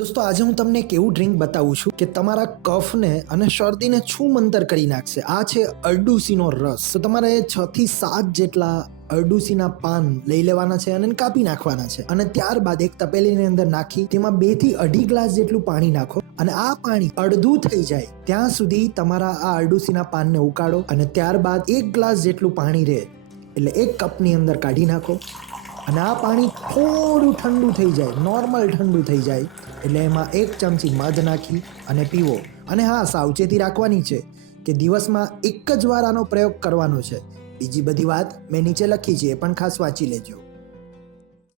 દોસ્તો આજે હું તમને એક એવું ડ્રિંક બતાવું છું કે તમારા કફને અને શરદીને છૂમંતર કરી નાખશે. આ છે અરડુસીનો રસ. તો તમારે 6 થી 7 જેટલા અરડુસીના પાન લઈ લેવાના છે અને કાપી નાખવાના છે અને ત્યારબાદ એક તપેલીની અંદર નાખી તેમાં 2 થી 2.5 ગ્લાસ જેટલું પાણી નાખો અને આ પાણી અડધું થઈ જાય ત્યાં સુધી તમારા આ અરડુસીના પાનને ઉકાળો અને ત્યારબાદ 1 ગ્લાસ જેટલું પાણી રહે એટલે 1 કપની અંદર કાઢી નાખો અને આ પાણી થોડું ઠંડુ થઈ જાય, નોર્મલ ઠંડુ થઈ જાય એટલે એમાં 1 ચમચી મધ નાખી અને પીવો. અને હા, સાવચેતી રાખવાની છે કે દિવસમાં 1 જ વાર આનો પ્રયોગ કરવાનો છે. બીજી બધી વાત મેં નીચે લખી છે, એ પણ ખાસ વાંચી લેજો.